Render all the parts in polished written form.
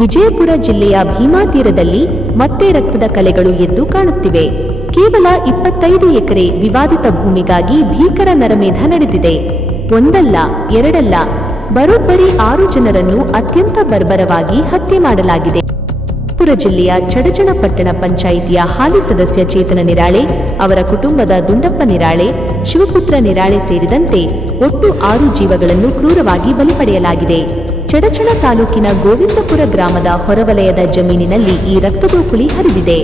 ವಿಜಯಪುರ ಜಿಲ್ಲೆಯ ಭೀಮಾ ತೀರದಲ್ಲಿ ಮತ್ತೆ ರಕ್ತದ ಕಲೆಗಳು ಎದ್ದು ಕಾಣುತ್ತಿವೆ. ಕೇವಲ 25 ಎಕರೆ ವಿವಾದಿತ ಭೂಮಿಗಾಗಿ ಭೀಕರ ನರಮೇಧ ನಡೆದಿದೆ. ಒಂದಲ್ಲ ಎರಡಲ್ಲ, ಬರೋಬ್ಬರಿ 6 ಜನರನ್ನು ಅತ್ಯಂತ ಬರ್ಬರವಾಗಿ ಹತ್ಯೆ ಮಾಡಲಾಗಿದೆ. ವಿಜಯಪುರ ಜಿಲ್ಲೆಯ ಚಡಚಣ ಪಟ್ಟಣ ಪಂಚಾಯಿತಿಯ ಹಾಲಿ ಸದಸ್ಯ ಚೇತನ ನಿರಾಳೆ, ಅವರ ಕುಟುಂಬದ ದುಂಡಪ್ಪ ನಿರಾಳೆ, ಶಿವಪುತ್ರ ನಿರಾಳೆ ಸೇರಿದಂತೆ ಒಟ್ಟು 6 ಜೀವಗಳನ್ನು ಕ್ರೂರವಾಗಿ ಬಲಿ ಪಡೆಯಲಾಗಿದೆ. ಚಡಚಣ ತಾಲೂಕಿನ ಗೋವಿಂದಪುರ ಗ್ರಾಮದ ಹೊರವಲಯದ ಜಮೀನಿನಲ್ಲಿ ಈ ರಕ್ತದೋಕುಳಿ ಹರಿದಿದೆ.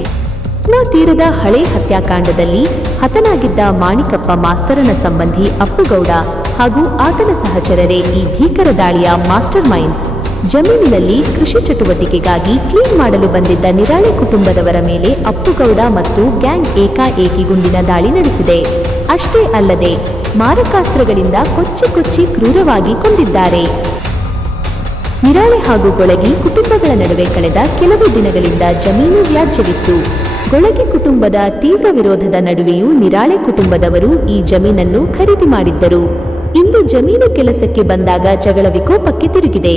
ಭೀಮಾ ತೀರದ ಹಳೆ ಹತ್ಯಾಕಾಂಡದಲ್ಲಿ ಹತನಾಗಿದ್ದ ಮಾಣಿಕಪ್ಪ ಮಾಸ್ತರನ ಸಂಬಂಧಿ ಅಪ್ಪುಗೌಡ ಹಾಗೂ ಆತನ ಸಹಚರರೇ ಈ ಭೀಕರ ದಾಳಿಯ ಮಾಸ್ಟರ್ ಮೈಂಡ್ಸ್. ಜಮೀನಿನಲ್ಲಿ ಕೃಷಿ ಚಟುವಟಿಕೆಗಾಗಿ ಕ್ಲೀನ್ ಮಾಡಲು ಬಂದಿದ್ದ ನಿರಾಳೆ ಕುಟುಂಬದವರ ಮೇಲೆ ಅಪ್ಪುಗೌಡ ಮತ್ತು ಗ್ಯಾಂಗ್ ಏಕಾಏಕಿ ಗುಂಡಿನ ದಾಳಿ ನಡೆಸಿದೆ. ಅಷ್ಟೇ ಅಲ್ಲದೆ ಮಾರಕಾಸ್ತ್ರಗಳಿಂದ ಕೊಚ್ಚಿ ಕ್ರೂರವಾಗಿ ಕೊಂದಿದ್ದಾರೆ. ನಿರಾಳೆ ಹಾಗೂ ಗೊಳಗಿ ಕುಟುಂಬಗಳ ನಡುವೆ ಕಳೆದ ಕೆಲವು ದಿನಗಳಿಂದ ಜಮೀನು ವ್ಯಾಜ್ಯವಿತ್ತು. ಗೊಳಗಿ ಕುಟುಂಬದ ತೀವ್ರ ವಿರೋಧದ ನಡುವೆಯೂ ನಿರಾಳೆ ಕುಟುಂಬದವರು ಈ ಜಮೀನನ್ನು ಖರೀದಿ ಮಾಡಿದ್ದರು. ಇಂದು ಜಮೀನು ಕೆಲಸಕ್ಕೆ ಬಂದಾಗ ಜಗಳ ವಿಕೋಪಕ್ಕೆ ತಿರುಗಿದೆ.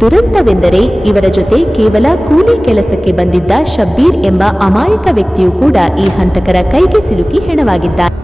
ದುರಂತವೆಂದರೆ ಇವರ ಜೊತೆ ಕೇವಲ ಕೂಲಿ ಕೆಲಸಕ್ಕೆ ಬಂದಿದ್ದ ಶಬ್ಬೀರ್ ಎಂಬ ಅಮಾಯಕ ವ್ಯಕ್ತಿಯೂ ಕೂಡ ಈ ಹಂತಕರ ಕೈಗೆ ಸಿಲುಕಿ ಹೆಣವಾಗಿದ್ದಾರೆ.